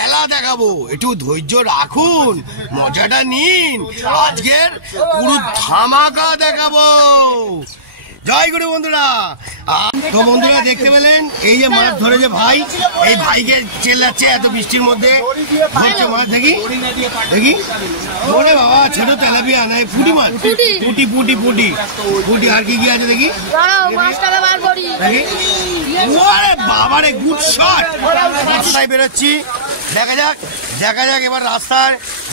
খেলা দেখাবো, একটু ধৈর্য রাখুন, মজাটা নিন। আজকের পুরো ধামাকা দেখাবো। জয় গুরু বন্ধুরা। তো বন্ধুরা দেখতে পেলেন এই যে মাছ ধরেছে ভাই, এই ভাইকে চেল্লাচ্ছে এত বৃষ্টির মধ্যে ধরছে মাছ। দেখি দেখি, ওরে বাবা ছোট তেলাপিয়া নাই, পুঁটি মাছ, পুঁটি পুঁটি পুঁটি পুঁটি। আর কি কি আছে দেখি দেখি। ওরে বাবারে, গুড শট। রাস্তায় বেরোচ্ছি, দেখা যাক দেখা যাক এবার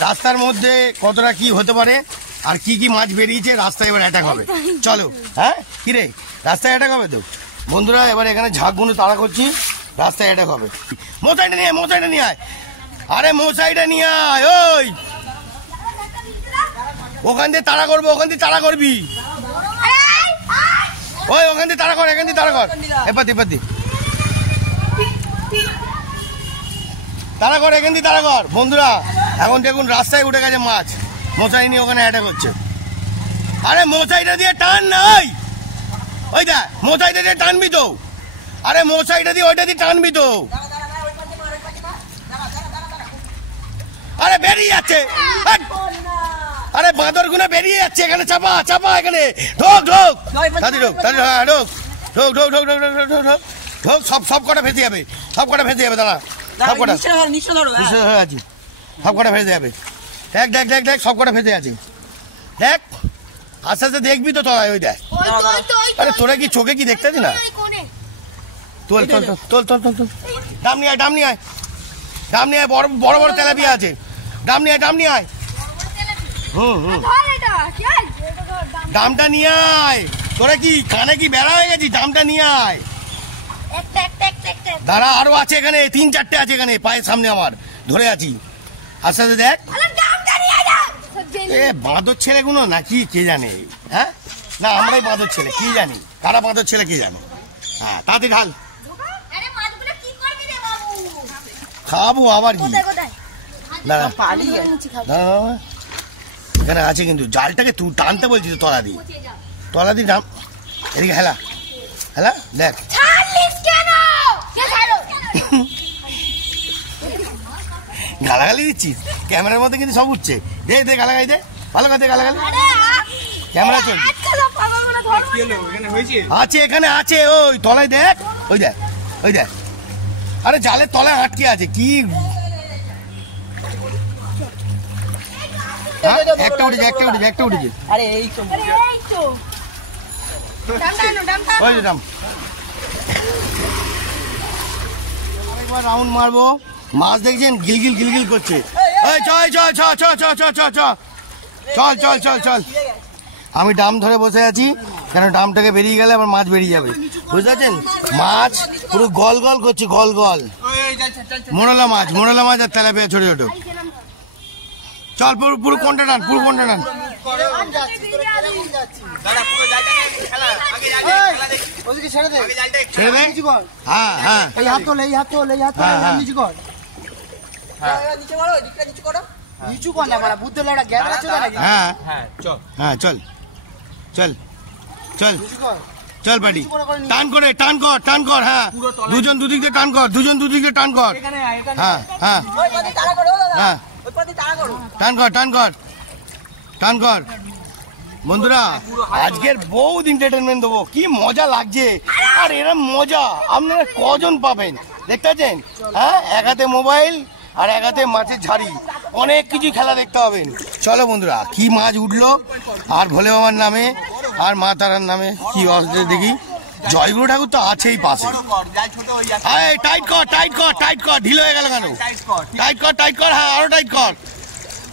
রাস্তার মধ্যে কতটা কি হতে পারে, আর কি কি মাছ বেরিয়েছে। রাস্তায় এবার অ্যাটাক হবে, চলো। হ্যাঁ কিরে, রাস্তায় অ্যাটাক হবে তো বন্ধুরা। এবার এখানে ঝাঁকগুলো তাড়া করছি, রাস্তায় অ্যাটাক হবে। মশাইটা নিয়ে আয়, মশাইটা নিয়ে আয়, আরে মশাইটা নিয়ে আয়। ওই ওখান দিয়ে তাড়া করবো, ওখান দিয়ে তাড়া করবি। ওই ওখান দিয়ে তাড়া কর, এখান দিয়ে তাড়া কর, এপাতি এপাতি তাড়া কর, এখান দিয়ে তাড়া কর। বন্ধুরা এখন দেখুন রাস্তায় উঠে গেছে মাছ, মশাই নিয়ে ওখানে অ্যাটাক হচ্ছে। আরে মশাইটা দিয়ে টান নাই, ওই দেখ মশাইটা দিয়ে টানবি তো, আরে মশাইটা দিয়ে ওইটা দিয়ে টানবি তো। আরে বেরিয়ে যাচ্ছে, আরে বাঁদর গুলো বেরিয়ে যাচ্ছে। এখানে চাপা চাপা, এখানে ঢোক ঢোক তাড়াতাড়ি ঢোক, তাড়াতাড়ি হ্যাঁ ঢোক ঢোক ঢোক ঢোক ঢোক ঢোক ঢোক ঢোক ঢোক। সব কটা ফেঁসে যাবে, সব কটা ফেঁসে যাবে। দাঁড়া, সব কটা হয়ে আছে, সব কটা ফেঁসে যাবে। দেখ দেখ দেখ দেখ, সব কটা ফেঁসে আছে। দেখ আস্তে আস্তে দেখবি তো তোরা। ওই দেখ, আরে তোরা কি চোখে কি দেখতে না? তোল তোল তোল তোল তোল তোল। ডাম নিয়ে আয়, ডাম নিয়ে আয়, ডাম নিয়ে আয়। বড় বড় বড় তেলাপিয়া আছে, ডাম নিয়ে আয়, ডাম নিয়ে আয়। ডামটা নিয়ে আয়। তোরা কি কানে কি বেড়া হয়ে গেছিস? ডামটা নিয়ে আয়। দাঁড়া, আরো আছে এখানে, 3-4টে আছে এখানে পায়ের সামনে আমার, ধরে আছি। আস্তে আস্তে দেখ। এ বাঁদর ছেলেগুলো নাকি কে জানে? হ্যাঁ না, আমরাই বাঁদর ছেলে, কি জানি কারা বাঁদর ছেলে কে জানে। হ্যাঁ তাড়াতাড়ি ঢাল। খাবো আবার কি, এখানে আছে কিন্তু। জালটাকে তুই টানতে বলছিস তলা দিয়ে, তলা দিয়ে নাম। এদিকে হেলা হেলা, দেখ গালাগালি দিচ্ছিস ক্যামেরার মধ্যে, কিন্তু সব উঠছে। দে দে গালাগালি দে, ভালো কথা গালাগালি। ক্যামেরা চলছে, আছে এখানে আছে, ওই তলায় দেখ, ওই দেখ ওই দেখ। আরে জালের তলায় আটকে আছে কি। একটা উঠেছে, একটা উঠেছে, একটা উঠেছে। ওই যে ডাম, একবার রাউন্ড মারবো। মাছ দেখছেন গিলগিল গিলগিল করছে। এই চল চল চল চল চল চল চল চল চল চল চল চল। আমি ডাম ধরে বসে আছি, কেন ডামটাকে বেরিয়ে গেলে আবার মাছ বেরিয়ে যাবে, বুঝতে পারছেন? মাছ পুরো গল গল করছে, গল গল। মোরলা মাছ আর তেলাপিয়া ছোট ছোট। চল পুরো কোনটা টান, পুরো কোনটা টান। হ্যাঁ হ্যাঁ, হ্যাঁ চল চল চল চল পাটি, টান করে টান কর, টান কর। হ্যাঁ দুজন দুদিক দিয়ে টান কর, দুজন দুদিক দিয়ে টান কর। হ্যাঁ হ্যাঁ হ্যাঁ, টান কর টান কর টান কর। বন্ধুরা আজকের বহুত এন্টারটেনমেন্ট দেবো, কি মজা লাগছে। আর এরকম মজা আপনারা কজন পাবেন দেখতে পাচ্ছেন? হ্যাঁ, এক হাতে মোবাইল আর এক হাতে মাছের ঝাড়ি, অনেক কিছু খেলা দেখতে পাবেন। চলো বন্ধুরা, কি মাছ উঠলো আর ভোলে বাবার নামে আর মা তারার নামে কি অসুবিধা দেখি। জয়গুরু ঠাকুর তো আছেই পাশে। টাইট কর টাইট কর টাইট কর, ঢিল হয়ে গেল কেন? টাইট কর টাইট কর, হ্যাঁ আরো টাইট কর,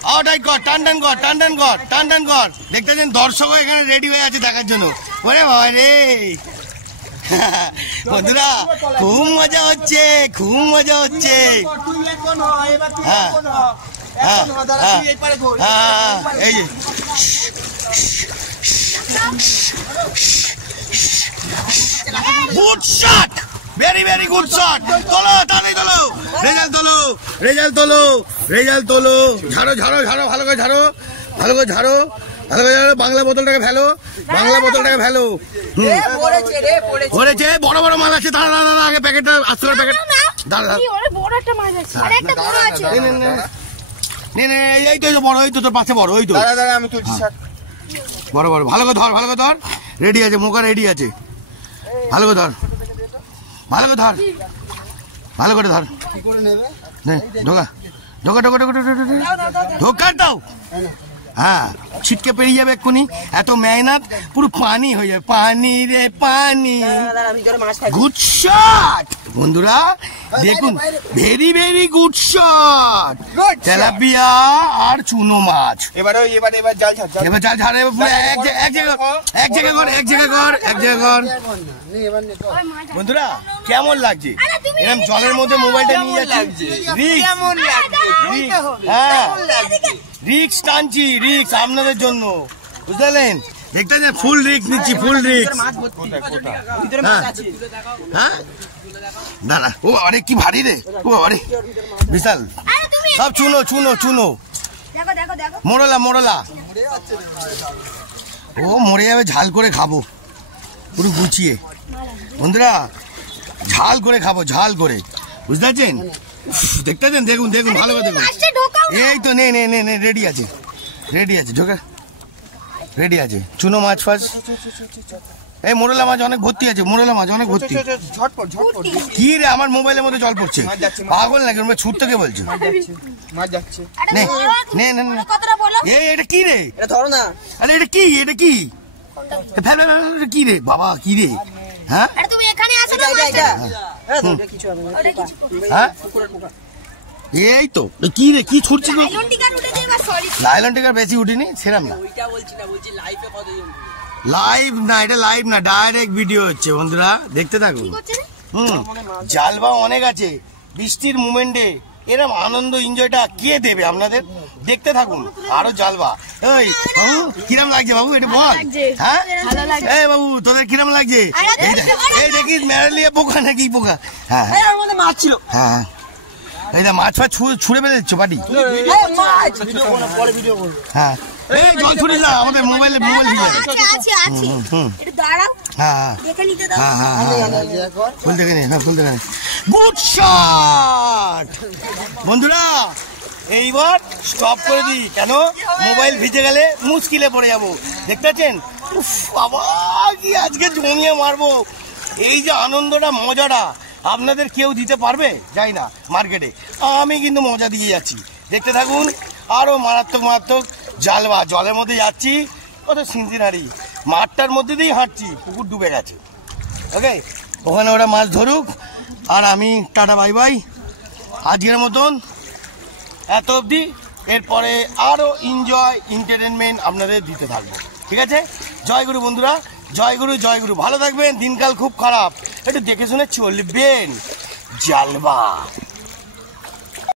আরো টাইট কর, টান টান কর, টান টান কর, টান টান কর। দেখতেছেন দর্শকও এখানে রেডি হয়ে আছে দেখার জন্য। ওরে বাবা রে বন্ধুরা, খুব মজা হচ্ছে, খুব মজা হচ্ছে। হ্যাঁ হ্যাঁ হ্যাঁ, এই যে good shot, very very good shot. তোলো তাড়াতাড়ি তোলো, রেজাল্ট তোলো, রেজাল্ট তোলো, রেজাল্ট তোলো। ঝাড়ো ঝাড়ো ঝাড়ো, ভালো করে ঝাড়ো, ভালো করে ঝাড়ো, ভালো করে ঝাড়ো। বাংলা বোতলটাকে ফেলো, বাংলা বোতলটাকে ফেলো। পড়েছে, বড় বড় মাল আছে। দাঁড়া আগে প্যাকেটটা, আস্তে করে প্যাকেট দাঁড়া বড় একটা মাছ আছে আর একটা বড় আছে নে এই তো বড়, এই তো তোর পাশে বড়, ওই তো দাঁড়া আমি তুলছি বড় বড়। ভালো করে ধর, ভালো করে ধর, রেডি আছে, মোকা রেডি আছে, ভালো করে ধর, ভালো করে ধর, ভালো করে ধর। কি করে নেবে? ঢোকা ঢোকা ঢোকা ঢোকা ঢোকা দাও। হ্যাঁ ছিটকে পেরিয়ে যাবে এক্ষুনি, এত মেহনত পুরো পানি হয়ে যাবে, পানি রে পানি। গুড শট বন্ধুরা, দেখুন very very good shot, tilapia আর চুনো মাছ। এবার জাল ছাড়, এবার জাল ছাড়ে, এক জায়গা কর, এক জায়গা কর, এক জায়গা কর। বন্ধুরা কেমন লাগছে এরকম জলের মধ্যে মোবাইলটা নিয়ে যাচ্ছি, হ্যাঁ রিক্স টানছি, রিক্স আপনাদের জন্য, বুঝলেন? দেখতে যে ফুল রিক্স নিচ্ছি, ফুল রিক্স। হ্যাঁ দাঁড়া, ও আরে কি ভারী রে, ও আরে বিশাল, সব চুনো চুনো চুনো, মোড়লা মোড়লা, ও মরে যাবে, ঝাল করে খাবো পুরো গুছিয়ে বন্ধুরা, ঝাল করে খাবো, ঝাল করে, বুঝতে পারছেন? দেখতে পাচ্ছেন, দেখুন দেখুন ভালো করে দেখুন, এই তো নে নে নে নে রেডি আছে, রেডি আছে, ঢোকা রেডি আছে, চুনো মাছ ফাছ, এই মোড়লা মাছ অনেক ভর্তি আছে, মোড়লা মাছ অনেক ভর্তি। কি রে আমার মোবাইলের মধ্যে জল পড়ছে, পাগল নাকি? ছুটতে কে বলছো? নে নে নে, এই এটা কি রে? আরে এটা কি, এটা কি কি রে বাবা, কি রে? হ্যাঁ হ্যাঁ এই তো কি রে, কি ছুটছে? লাইলন টিকার বেশি উঠিনি, সেরাম না, লাইভ না, এটা লাইভ না, ডাইরেক্ট ভিডিও হচ্ছে বন্ধুরা, দেখতে থাকুন। জালবা অনেক আছে, বৃষ্টির মুমেন্টে এরকম আনন্দ এনজয়টা কে দেবে আপনাদের? দেখতে থাকুন আরো জালবা। এই বাবু কিরম লাগছে বাবু, এটা বল। হ্যাঁ এই বাবু তোদের কিরম লাগছে? এই দেখিস ম্যালেরিয়া পোকা নাকি পোকা? হ্যাঁ মাছ ছিল, হ্যাঁ এই মাছ ফাছ ছুঁড়ে ফেলে দিচ্ছ বাড়ি। হ্যাঁ এই জল ছুড়ে যা, আমাদের মোবাইলে মোবাইল ভিজে যাবে। হ্যাঁ ফুল দেখে নে, হ্যাঁ ফুল দেখে নে, গুড শট বন্ধুরা। এইবার স্টপ করে দিই, কেন? মোবাইল ভিজে গেলে মুশকিলে পড়ে যাবো। দেখতে পাচ্ছেন বাবা কি আজকে জমিয়ে মারবো, এই যে আনন্দটা মজাটা আপনাদের কেউ দিতে পারবে যাই না মার্কেটে, আমি কিন্তু মজা দিয়ে যাচ্ছি, দেখতে থাকুন। আরো মারাত্মক মারাত্মক জালবা, জলের মধ্যে যাচ্ছি, কত সিনসিনারি, মাঠটার মধ্যে দিয়েই হাঁটছি, পুকুর ডুবে গেছে, ওকে ওখানে ওরা মাছ ধরুক, আর আমি টাটা বাই বাই, আজকের মতন এত অবধি। এরপরে আরো এনজয় এন্টারটেনমেন্ট আপনাদের দিতে থাকবো, ঠিক আছে? জয় গুরু বন্ধুরা, জয় গুরু জয় গুরু, ভালো থাকবেন, দিনকাল খুব খারাপ, একটু দেখে শুনে চলবেন। জালবা।